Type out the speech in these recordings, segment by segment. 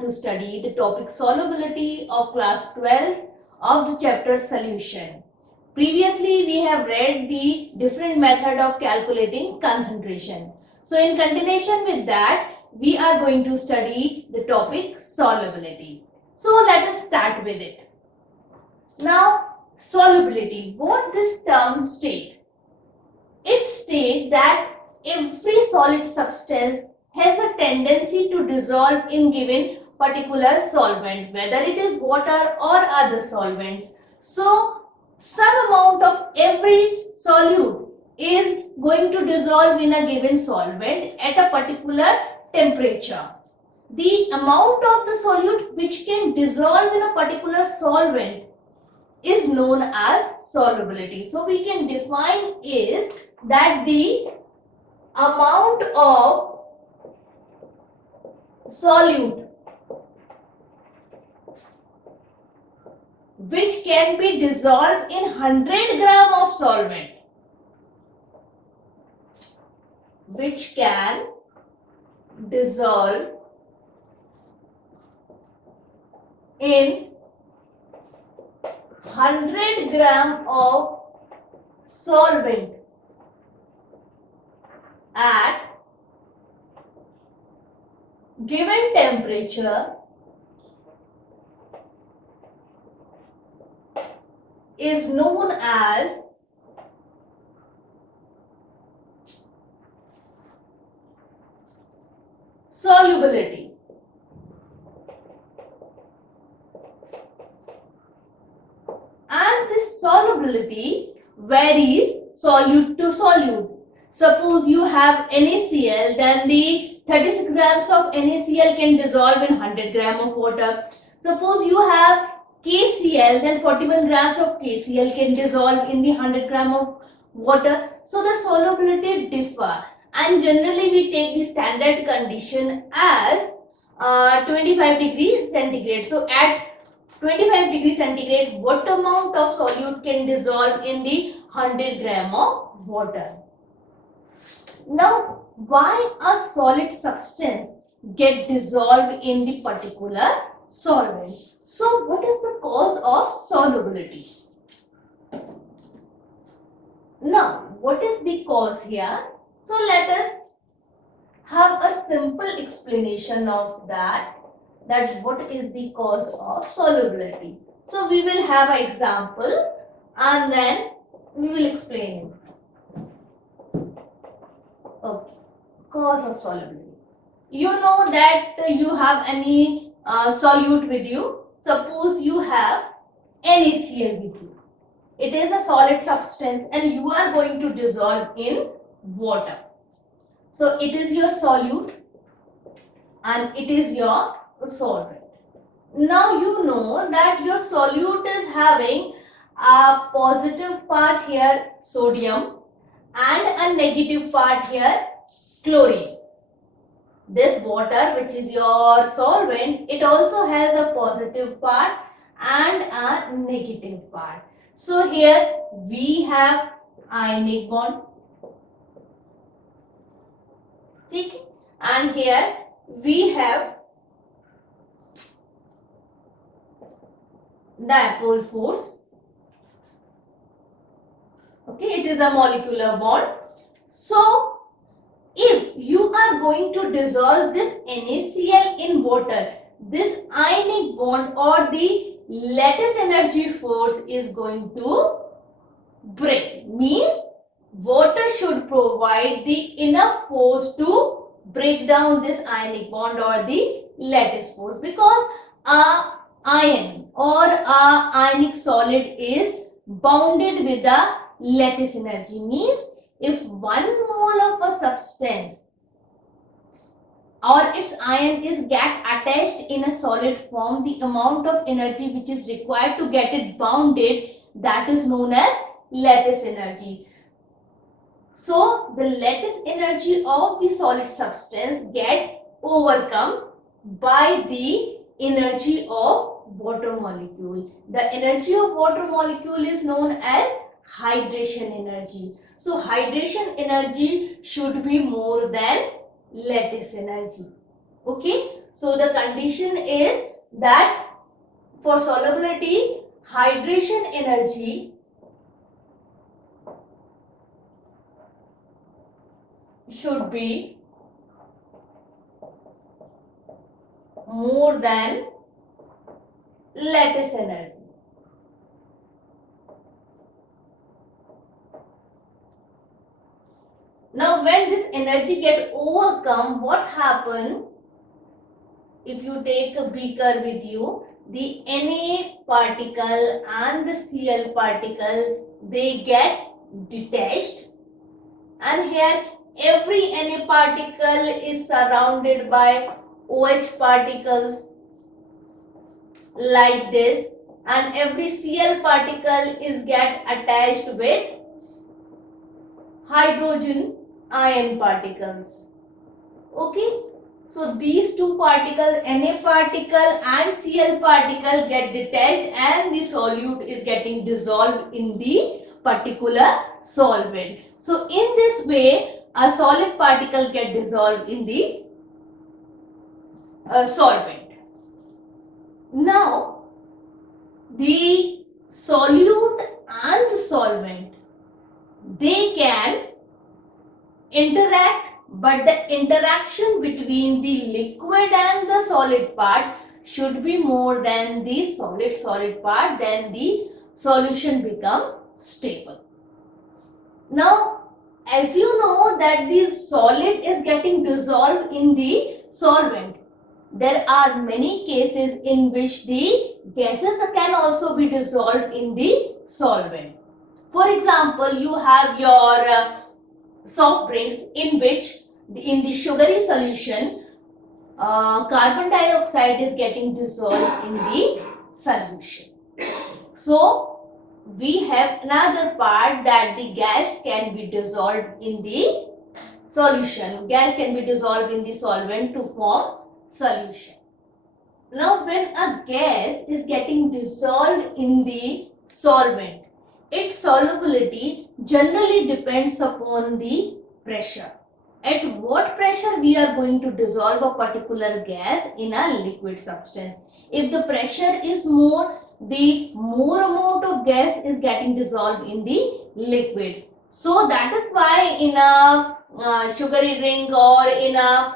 To study the topic solubility of class 12 of the chapter solution. Previously, we have read the different method of calculating concentration. So, in continuation with that, we are going to study the topic solubility. So, let us start with it. Now, solubility, what this term states? It states that every solid substance has a tendency to dissolve in given particular solvent, whether it is water or other solvent. So, some amount of every solute is going to dissolve in a given solvent at a particular temperature. The amount of the solute which can dissolve in a particular solvent is known as solubility. So, we can define is that the amount of solute which can be dissolved in 100 gram of solvent, which can dissolve in 100 gram of solvent at given temperature is known as solubility. And this solubility varies solute to solute. Suppose you have NaCl, then the 36 grams of NaCl can dissolve in 100 gram of water. Suppose you have KCl, then 41 grams of KCl can dissolve in the 100 gram of water. So the solubility differ, and generally we take the standard condition as 25 degrees centigrade. So at 25 degrees centigrade, what amount of solute can dissolve in the 100 gram of water? Now, why a solid substance get dissolved in the particular solvent? So, what is the cause of solubility? Now, what is the cause here? So, let us have a simple explanation of that. That's what is the cause of solubility. So, we will have an example and then we will explain it. Okay, cause of solubility. You know that you have any solute with you. Suppose you have NaCl with you. It is a solid substance and you are going to dissolve in water. So it is your solute and it is your solvent. Now you know that your solute is having a positive part here, sodium, and a negative part here, chlorine. This water, which is your solvent, it also has a positive part and a negative part. So here we have ionic bond, and here we have dipole force. Okay, it is a molecular bond. So, if you are going to dissolve this NaCl in water, this ionic bond or the lattice energy force is going to break. Means water should provide the enough force to break down this ionic bond or the lattice force, because a ion or a ionic solid is bounded with the lattice energy. Means if 1 mole of a substance or its ion is get attached in a solid form, the amount of energy which is required to get it bounded, that is known as lattice energy. So the lattice energy of the solid substance get overcome by the energy of water molecule. The energy of water molecule is known as hydration energy. So hydration energy should be more than lattice energy. Okay. So the condition is that for solubility, hydration energy should be more than lattice energy. Now when this energy get overcome, what happen? If you take a beaker with you, the Na particle and the Cl particle, they get detached, and here every Na particle is surrounded by OH particles like this, and every Cl particle is get attached with hydrogen ion particles. Okay. So these two particles, Na particle and Cl particle, get detached and the solute is getting dissolved in the particular solvent. So in this way, a solid particle get dissolved in the solvent. Now, the solute and the solvent, they can interact, but the interaction between the liquid and the solid part should be more than the solid part, then the solution become stable. Now, as you know that the solid is getting dissolved in the solvent, there are many cases in which the gases can also be dissolved in the solvent. For example, you have your soft drinks in which in the sugary solution carbon dioxide is getting dissolved in the solution. So we have another part that the gas can be dissolved in the solution. Gas can be dissolved in the solvent to form solution. Now when a gas is getting dissolved in the solvent, its solubility generally depends upon the pressure. At what pressure we are going to dissolve a particular gas in a liquid substance. If the pressure is more, the more amount of gas is getting dissolved in the liquid. So that is why in a sugary drink or in a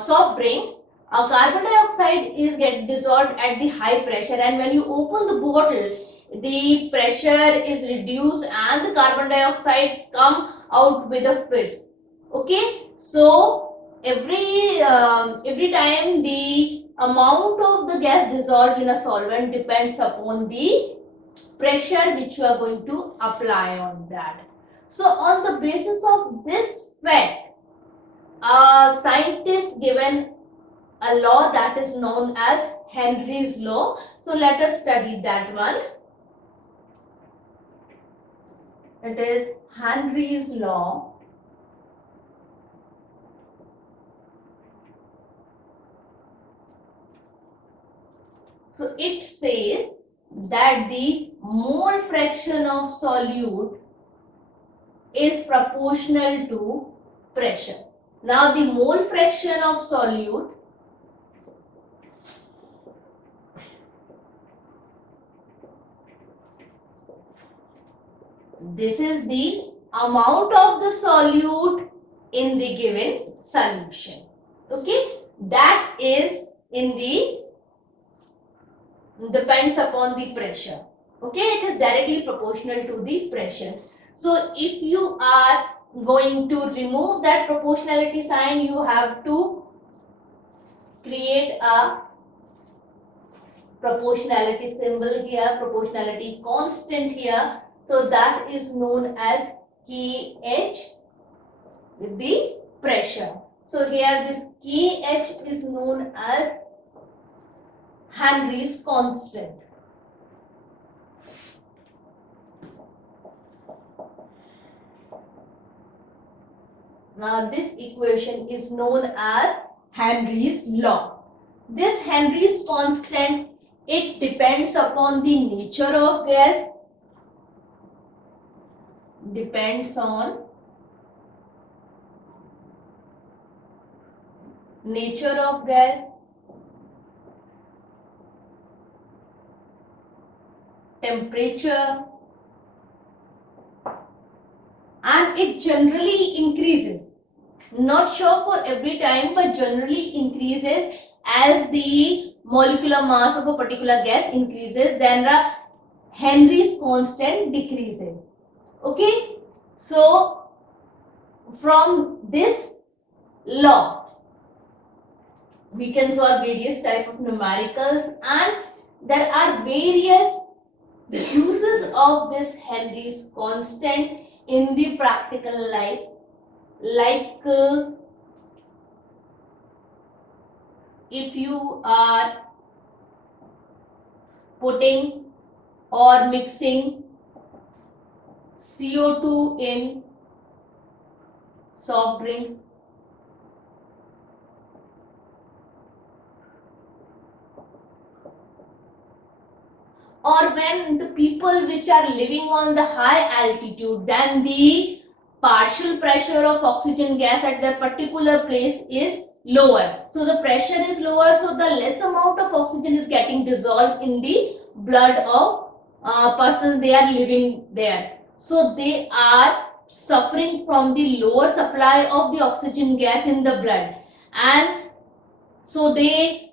soft drink, carbon dioxide is get dissolved at the high pressure, and when you open the bottle, the pressure is reduced and the carbon dioxide come out with a fizz. Okay, so every time the amount of the gas dissolved in a solvent depends upon the pressure which you are going to apply on that. So on the basis of this fact, a scientist given a law that is known as Henry's law. So let us study that one. It is Henry's law. So it says that the mole fraction of solute is proportional to pressure. Now the mole fraction of solute this is the amount of the solute in the given solution. Okay, that is in the depends upon the pressure. Okay, it is directly proportional to the pressure. So if you are going to remove that proportionality sign, you have to create a proportionality symbol here, proportionality constant here. So that is known as Kh with the pressure. So here this Kh is known as Henry's constant. Now this equation is known as Henry's law. This Henry's constant, it depends upon the nature of gas, depends on nature of gas, temperature, and it generally increases. Not sure for every time, but generally increases as the molecular mass of a particular gas increases, then the Henry's constant decreases. Okay, so from this law we can solve various type of numericals, and there are various uses of this Henry's constant in the practical life, like if you are putting or mixing CO2 in soft drinks, or when the people which are living on the high altitude, then the partial pressure of oxygen gas at that particular place is lower. So the pressure is lower, so the less amount of oxygen is getting dissolved in the blood of persons they are living there. So they are suffering from the lower supply of the oxygen gas in the blood, and so they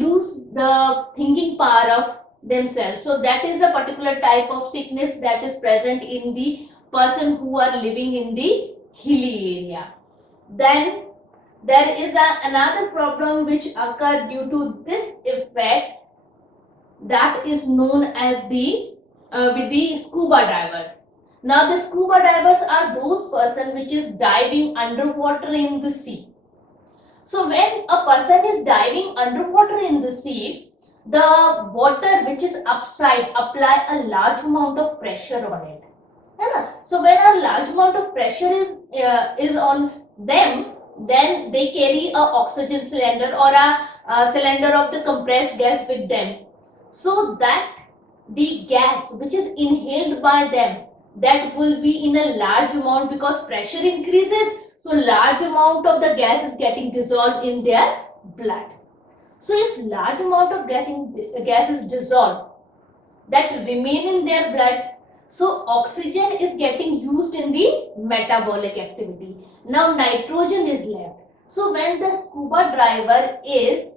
lose the thinking power of themselves. So that is a particular type of sickness that is present in the person who are living in the hilly area. Then there is another problem which occur due to this effect, that is known as the with the scuba divers. Now the scuba divers are those person which is diving underwater in the sea. So when a person is diving underwater in the sea, the water which is upside apply a large amount of pressure on it. So when a large amount of pressure is on them, then they carry a oxygen cylinder or a cylinder of the compressed gas with them, so that the gas which is inhaled by them, that will be in a large amount, because pressure increases, so large amount of the gas is getting dissolved in their blood. So if large amount of gas is dissolved, that remain in their blood, so oxygen is getting used in the metabolic activity. Now nitrogen is left. So when the scuba diver is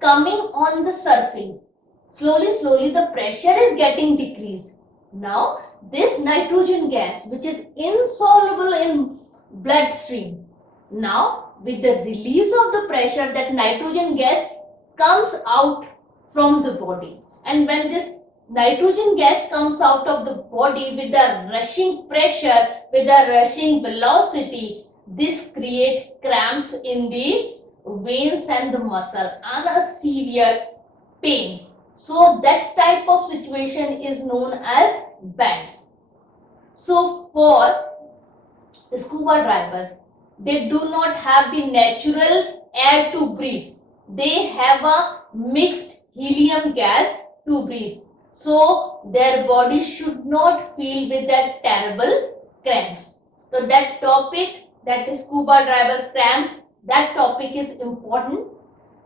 coming on the surface, slowly the pressure is getting decreased. Now this nitrogen gas, which is insoluble in bloodstream, now with the release of the pressure, that nitrogen gas comes out from the body, and when this nitrogen gas comes out of the body with a rushing pressure, with a rushing velocity, this creates cramps in the veins and the muscle and a severe pain. So that type of situation is known as bends. So for scuba divers, they do not have the natural air to breathe. They have a mixed helium gas to breathe. So their body should not feel with that terrible cramps. So that topic, that is scuba diver cramps, that topic is important,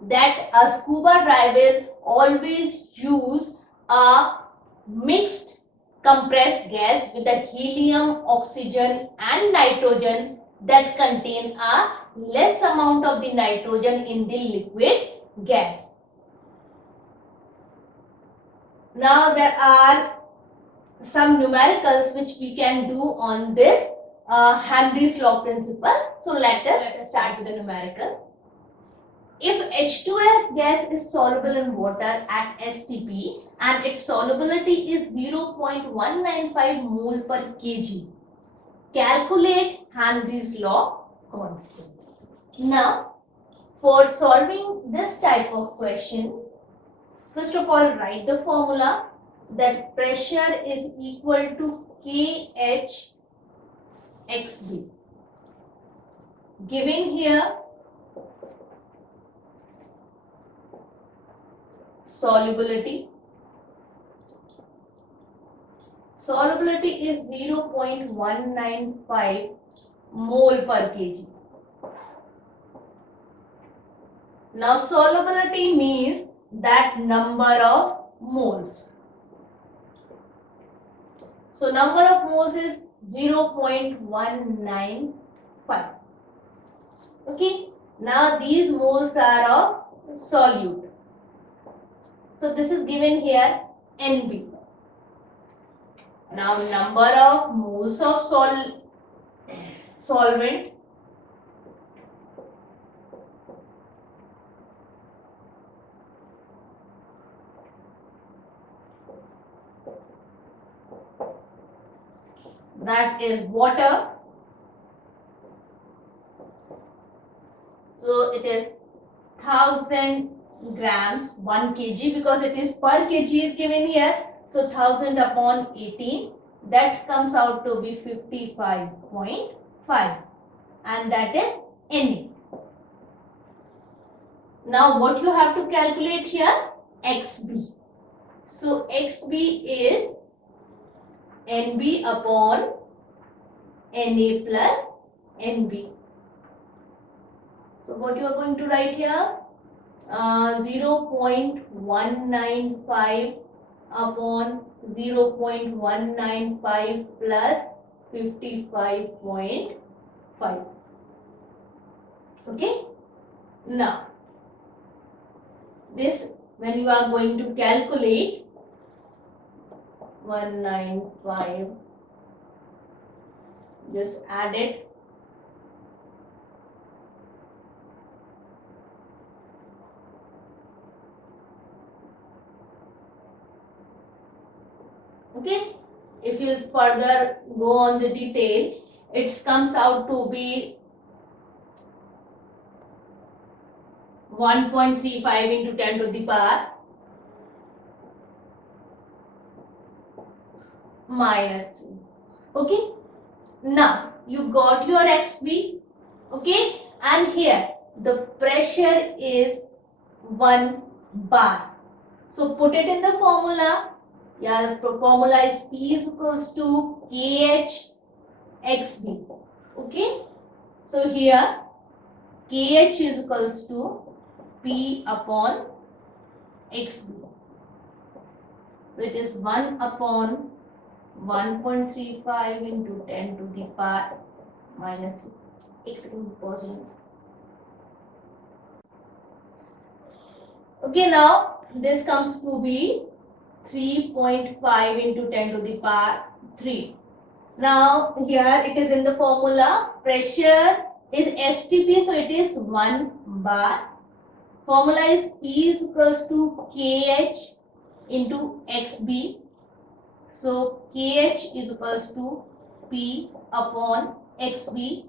that a scuba diver always use a mixed compressed gas with a helium, oxygen and nitrogen that contain a less amount of the nitrogen in the liquid gas. Now there are some numericals which we can do on this Henry's law principle. So let us start with the numerical. If H2S gas is soluble in water at STP and its solubility is 0.195 mole per kg, calculate Henry's law constant. Now, for solving this type of question, first of all, write the formula that pressure is equal to KH XB. giving here solubility. Solubility is 0.195 mole per kg. Now solubility means that number of moles. So number of moles is 0.195. Okay. Now these moles are of solute. So this is given here NB. Now number of moles of solvent that is water. So it is 1000 grams 1 kg because it is per kg is given here. So 1000 upon 18, that comes out to be 55.5, and that is Na. Now what you have to calculate here? XB. So XB is NB upon Na plus NB. So what you are going to write here? 0.195 upon 0.195 plus 55.5. Okay. Now this, when you are going to calculate 195, just add it. Okay, if you further go on the detail, it comes out to be 1.35 into 10 to the power minus 3. Okay, now you got your XB. Okay, and here the pressure is 1 bar. So put it in the formula. Yeah, the formula is P is equals to KH XB. Okay, so here KH is equals to P upon XB. So it is 1 upon 1.35 into 10 to the power minus X positive. Okay, now this comes to be 3.5 into 10 to the power 3. Now here it is in the formula. Pressure is STP, so it is 1 bar. Formula is P is equals to KH into XB. So KH is equals to P upon XB.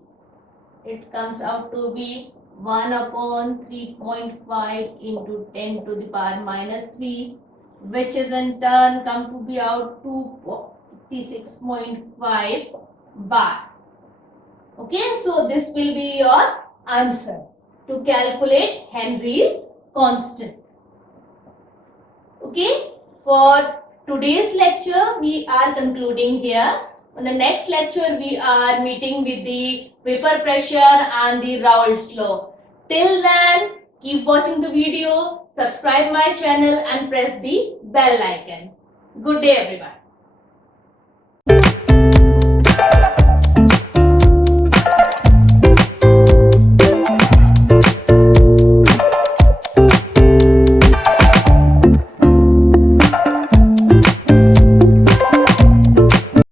It comes out to be 1 upon 3.5 into 10 to the power minus 3, which is in turn come to be out 256.5 bar. Okay, so this will be your answer to calculate Henry's constant. Okay, for today's lecture we are concluding here. In the next lecture we are meeting with the vapor pressure and the Raoult's law. Till then, keep watching the video, subscribe my channel and press the bell icon. Good day everyone.